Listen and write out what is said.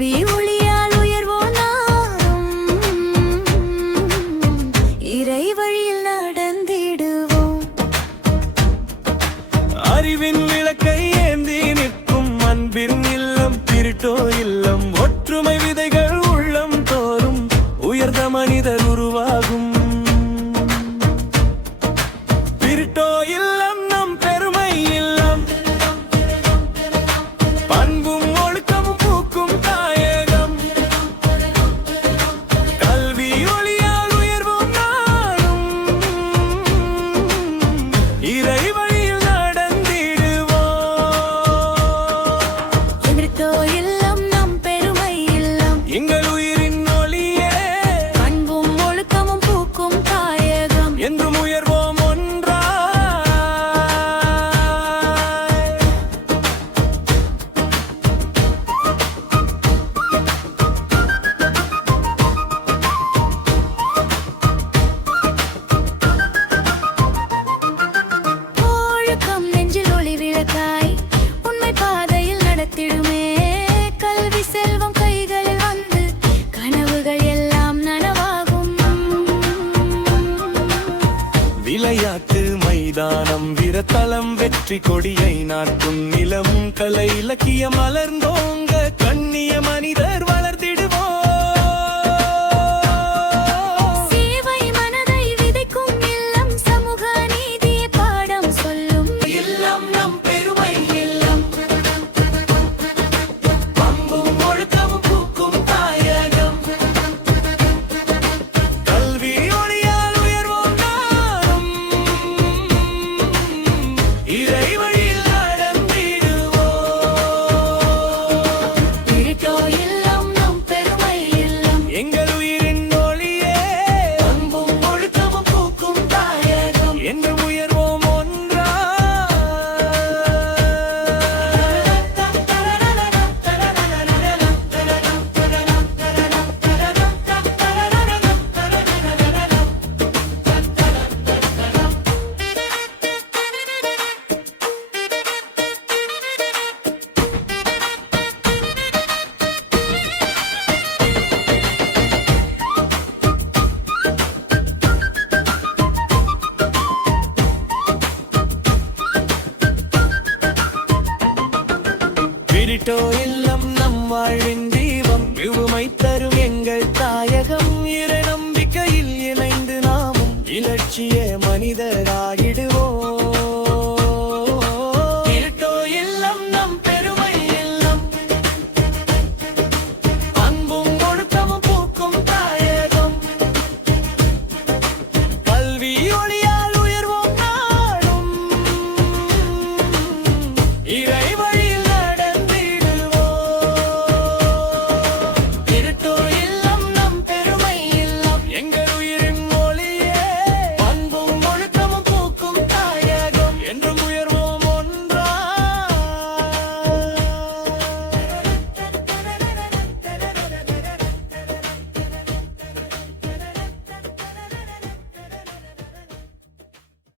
கல்வி ஒளியால் உயர்வோம் நாளும் இறை வழியில் நடந்திடுவோம். அறிவின் விளக்கை ஏந்தி நிற்கும் அன்பின் இல்லம் பிரிட்டோ இல்லம். ஒற்றுமை விதைகள் உள்ளம் தோறும் உயர்ந்த மனிதர் உருவாகும். பிரிட்டோ இல்லம் நம் பெருமை இல்லம். பண்பும் ஒழுக்கமும் பூக்கும் தாயகம். கல்வி ஒளியால் உயர்வோம் நாளும் இறை வழியில் நடந்திடுவோம். பிரிட்டோ இல்லம் நம் பெருமை இல்லம். எங்கள் உயிரின் ஒளியே. பண்பும் ஒழுக்கமும் பூக்கும் தாயகம். என்றும் உயர்வோம் ஒன்றாய். ஒழுக்கம் நெஞ்சில் ஒளி விளக்காய் உண்மை பாதையில் நடத்திடுமே. கல்வி செல்வம் கைகளில் வந்து கனவுகள் எல்லாம் நனவாகும். விளையாட்டு மைதானம் வீரத்தளம் வெற்றி கொடியை நாட்டும் நிலம். கலை இலக்கியம் மலர்ந்தோங்க கண்ணிய மனிதர் வளர்த்திடுவோம். சேவை மனதை விதைக்கும் இல்லம். சமூக நீதியை பாடம் சொல்லும் இல்லம் நம் பெருமை இல்லம். பண்பும் ஒழுக்கமும் பூக்கும் தாயகம். கல்வி ஒளியால் உயர்வோம் நாளும் இறை வழியில் நடந்திடுவோம். பிரிட்டோ இல்லம் நம் பெருமை இல்லம். எங்கள் உயிரின் ஒளியே. பண்பும் ஒழுக்கமும் பூக்கும் தாயகம். என்று உயர்வோம் ஒன்றாய். பிரிட்டோ இல்லம் நம் வாழ்வின் தீபம். விழுமை தரும் எங்கள் தாயகம். இறை நம்